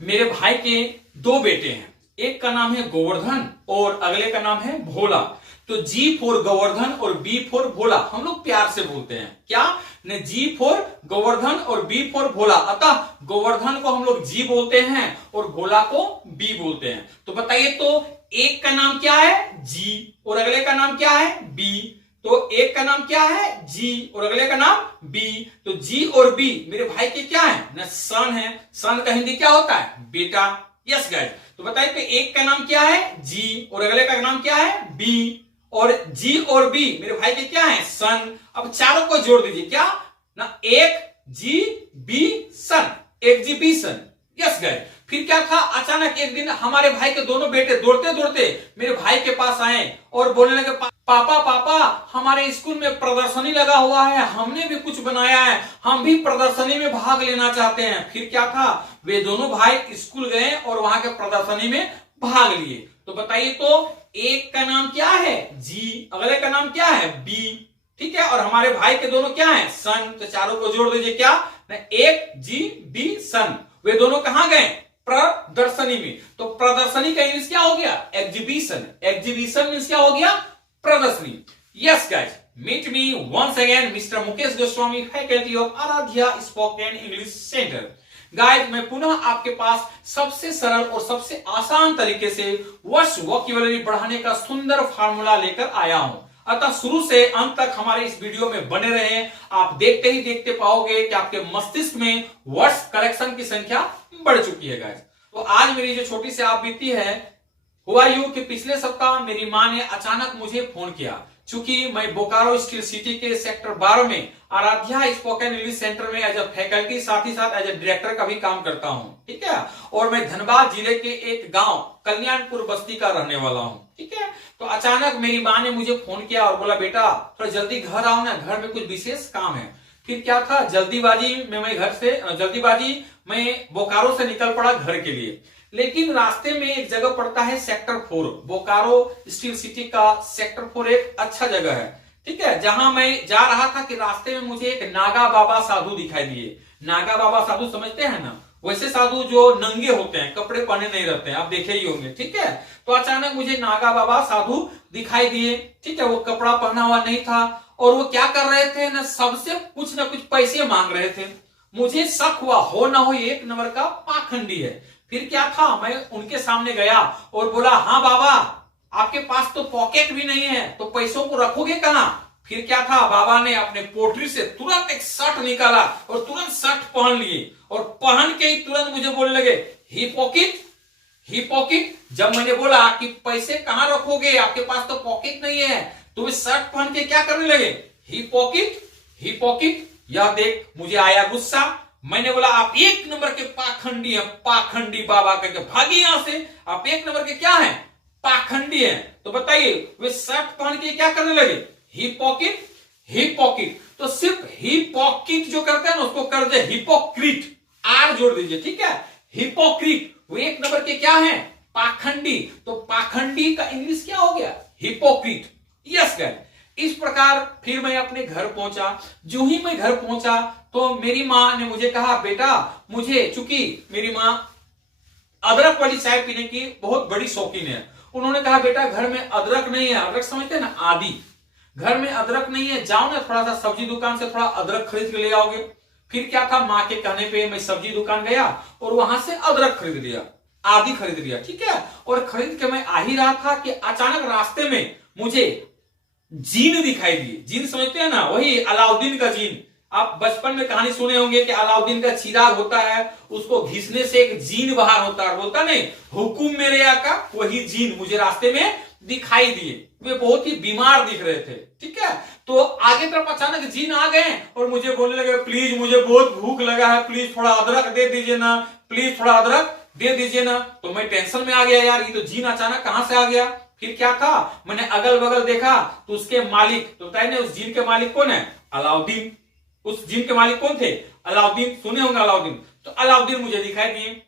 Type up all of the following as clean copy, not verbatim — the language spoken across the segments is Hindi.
मेरे भाई के दो बेटे हैं, एक का नाम है गोवर्धन और अगले का नाम है भोला। तो जी फॉर गोवर्धन और बी फॉर भोला हम लोग प्यार से बोलते हैं क्या ने, जी फॉर गोवर्धन और बी फॉर भोला। अतः गोवर्धन को हम लोग जी बोलते हैं और भोला को बी बोलते हैं। तो बताइए, तो एक का नाम क्या है जी और अगले का नाम क्या है बी। तो एक का नाम क्या है जी और अगले का नाम बी। तो जी और बी मेरे भाई के क्या है ना, सन है। सन का हिंदी क्या होता है बेटा। यस गाइस, तो बताइए तो एक का नाम क्या है जी और अगले का नाम क्या है बी, और जी और बी मेरे भाई के क्या है सन। अब चारों को जोड़ दीजिए क्या ना, एक जी बी सन, एग्जीबिशन। यस गाइस, फिर क्या था, अचानक एक दिन हमारे भाई के दोनों बेटे दौड़ते दौड़ते मेरे भाई के पास आए और बोलने लगे, पापा पापा हमारे स्कूल में प्रदर्शनी लगा हुआ है, हमने भी कुछ बनाया है, हम भी प्रदर्शनी में भाग लेना चाहते हैं। फिर क्या था, वे दोनों भाई स्कूल गए और वहां के प्रदर्शनी में भाग लिए। तो बताइए, तो एक का नाम क्या है जी, अगले का नाम क्या है बी, ठीक है, और हमारे भाई के दोनों क्या है सन। तो चारों को जोड़ दीजिए क्या ना, एक जी बी सन। वे दोनों कहां गए प्रदर्शनी में। तो प्रदर्शनी का इंग्लिश क्या हो गया एग्जीबिशन। एग्जीबिशन मींस क्या हो गया प्रदर्शनी। Yes guys, meet me once again mister Mukesh Goswami, faculty of Aaradhya spoken English centre. Guys, मैं पुनः आपके पास सबसे सरल और सबसे आसान तरीके से वर्ड्स वोकैबुलरी बढ़ाने का सुंदर फार्मूला लेकर आया हूं। अतः शुरू से अंत तक हमारे इस वीडियो में बने रहें। आप देखते ही देखते पाओगे कि आपके मस्तिष्क में वर्ड्स कलेक्शन की संख्या बढ़ चुकी है। गाइस, तो आज मेरी जो छोटी सी आप बीती है, हुआ यूं कि पिछले सप्ताह मेरी मां ने अचानक मुझे फोन किया। चूंकि मैं बोकारो स्टील सिटी के सेक्टर 12 में आराध्या स्पोकन इंग्लिश सेंटर में एज अ फैकल्टी, साथ ही साथ एज अ डायरेक्टर का भी काम करता हूं, ठीक है, और मैं धनबाद जिले के एक गांव कल्याणपुर बस्ती का रहने वाला हूं, ठीक है। तो अचानक मेरी मां ने मुझे फोन किया और बोला, बेटा थोड़ा जल्दी घर आओ ना, घर में कुछ विशेष काम है। फिर क्या था, जल्दीबाजी मैं बोकारो से निकल पड़ा घर के लिए। लेकिन रास्ते में एक जगह पड़ता है सेक्टर 4, बोकारो स्टील सिटी का सेक्टर 4 एक अच्छा जगह है, ठीक है, जहां मैं जा रहा था कि रास्ते में मुझे एक नागा बाबा साधु दिखाई दिए। नागा बाबा साधु समझते हैं ना, वैसे साधु जो नंगे होते हैं, कपड़े पहने नहीं रहते हैं, आप देखे ही होंगे, ठीक है। तो अचानक मुझे नागा बाबा साधु दिखाई दिए, ठीक है, वो कपड़ा पहना हुआ नहीं था और वो क्या कर रहे थे ना, सबसे कुछ ना कुछ पैसे मांग रहे थे। मुझे शक हुआ, हो ना हो एक नंबर का पाखंडी है। फिर क्या था, मैं उनके सामने गया और बोला, हाँ बाबा आपके पास तो पॉकेट भी नहीं है, तो पैसों को रखोगे कहां। फिर क्या था, बाबा ने अपने पोटरी से तुरंत एक शर्ट निकाला और तुरंत शर्ट पहन लिए और पहन के ही तुरंत मुझे बोलने लगे, ही पॉकेट ही पॉकेट। जब मैंने बोला कि पैसे कहां रखोगे, आपके पास तो पॉकेट नहीं है, तो वे शर्ट पहन के क्या करने लगे, ही पॉकेट ही पॉकेट। यह देख मुझे आया गुस्सा। मैंने बोला, आप एक नंबर के पाखंडी हैं, पाखंडी बाबा कहकर भागिए यहां से, आप एक नंबर के क्या हैं पाखंडी हैं। तो बताइए, वे शर्ट पहन के क्या करने लगे, ही पॉकेट ही पॉकेट। तो सिर्फ ही पॉकेट जो करते हैं ना, उसको कर दे हिपोक्रीट, आर जोड़ दीजिए, ठीक है, हिपोक्रीट। वो एक नंबर के क्या हैं पाखंडी। तो पाखंडी का इंग्लिश क्या हो गया हिपोक्रीट। यस गाइस, इस प्रकार फिर मैं अपने घर पहुंचा। जो ही मैं घर पहुंचा तो मेरी मां ने मुझे कहा, बेटा मुझे, चूंकि मेरी मां अदरक वाली चाय पीने की बहुत बड़ी शौकीन है, उन्होंने कहा, बेटा घर में अदरक नहीं है, अदरक समझते हैं ना आदि, घर में अदरक नहीं है, जाओ ना थोड़ा सा सब्जी दुकान से थोड़ा अदरक खरीद के ले आओगे। फिर क्या था, मां के कहने पे मैं सब्जी दुकान गया और वहां से अदरक खरीद लिया, आदि खरीद लिया, ठीक है। और खरीद के मैं आ ही रहा था कि अचानक रास्ते में मुझे जीन दिखाई दिए। जीन समझते हैं ना, वही अलाउद्दीन का जीन। आप बचपन में कहानी सुने होंगे कि अलाउद्दीन का चिराग होता है, उसको घिसने से एक जीन बाहर होता है, बोलता नहीं हुकुम मेरे आका, वही जीन मुझे रास्ते में दिखाई दिए। वे बहुत ही बीमार दिख रहे थे, ठीक है। तो आगे तरफ अचानक जीन आ गए और मुझे बोलने लगे, प्लीज मुझे बहुत भूख लगा है, प्लीज थोड़ा अदरक दे दीजिए ना, प्लीज थोड़ा अदरक दे दीजिए ना। तो मैं टेंशन में आ गया, यार ये तो जीन अचानक कहां से आ गया। फिर क्या था, मैंने अगल बगल देखा तो उसके मालिक, तो बताइए ना उस जीन के मालिक कौन है, अलाउद्दीन। उस जीन के मालिक कौन थे, अलाउद्दीन, सुने होंगे अलाउद्दीन। तो अलाउद्दीन मुझे दिखाई दिए।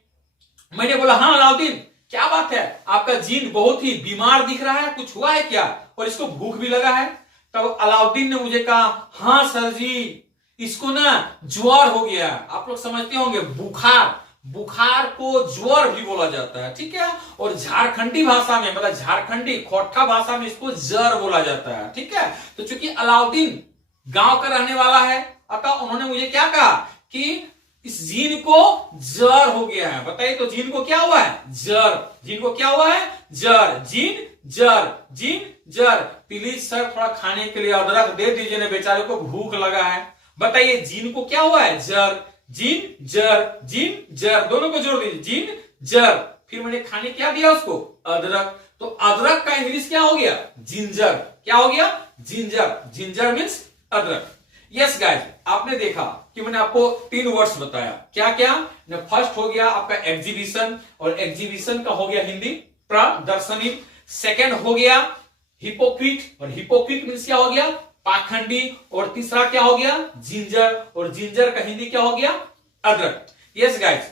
मैंने बोला, हाँ अलाउद्दीन क्या बात है, आपका जीन बहुत ही बीमार दिख रहा है, कुछ हुआ है क्या, और इसको भूख भी लगा है। तब अलाउद्दीन ने मुझे कहा, हाँ सर जी, इसको ना ज्वर हो गया। आप लोग समझते होंगे बुखार, बुखार को ज्वर भी बोला जाता है, ठीक है। और झारखंडी भाषा में, मतलब झारखंडी खोट्ठा भाषा में इसको जर बोला जाता है, ठीक है। तो चूंकि अलाउद्दीन गांव का रहने वाला है, अतः उन्होंने मुझे क्या कहा कि इस जीन को जर हो गया है। बताइए तो जीन को क्या हुआ है? जर। जीन को क्या हुआ है? जर। जीन जर, जीन जर। प्लीज सर थोड़ा खाने के लिए अदरक दे दीजिए ना, बेचारे को भूख लगा है। बताइए जीन को क्या हुआ है? जर। जीन जर, जीन जर, दोनों को जोड़ दीजिए, जीन जर। फिर मैंने खाने क्या दिया उसको? अदरक। तो अदरक का इंग्लिश क्या हो गया? जिंजर। क्या हो गया? जिंजर। जिंजर मीन्स अदरक। यस गाइस, आपने देखा कि मैंने आपको 3 वर्ड्स बताया। क्या क्या? फर्स्ट हो गया आपका एग्जीबिशन, और एग्जीबिशन का हो गया हिंदी प्रदर्शनी। सेकंड हो गया हिपोक्रीट, और हिपोक्रीट मीन्स क्या हो गया? पाखंडी। और तीसरा क्या हो गया? जिंजर, और जिंजर का हिंदी क्या हो गया? अदरक। यस गाइस,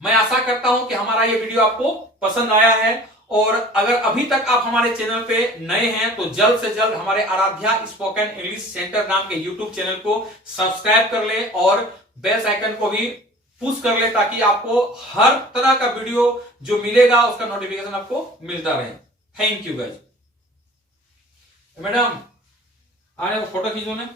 मैं आशा करता हूं कि हमारा ये वीडियो आपको पसंद आया है, और अगर अभी तक आप हमारे चैनल पे नए हैं तो जल्द से जल्द हमारे आराध्या स्पोकन इंग्लिश सेंटर नाम के यूट्यूब चैनल को सब्सक्राइब कर ले और बेल आइकन को भी पुश कर ले, ताकि आपको हर तरह का वीडियो जो मिलेगा उसका नोटिफिकेशन आपको मिलता रहे। Thank you guys. मैडम आने फोटो खींचो ना।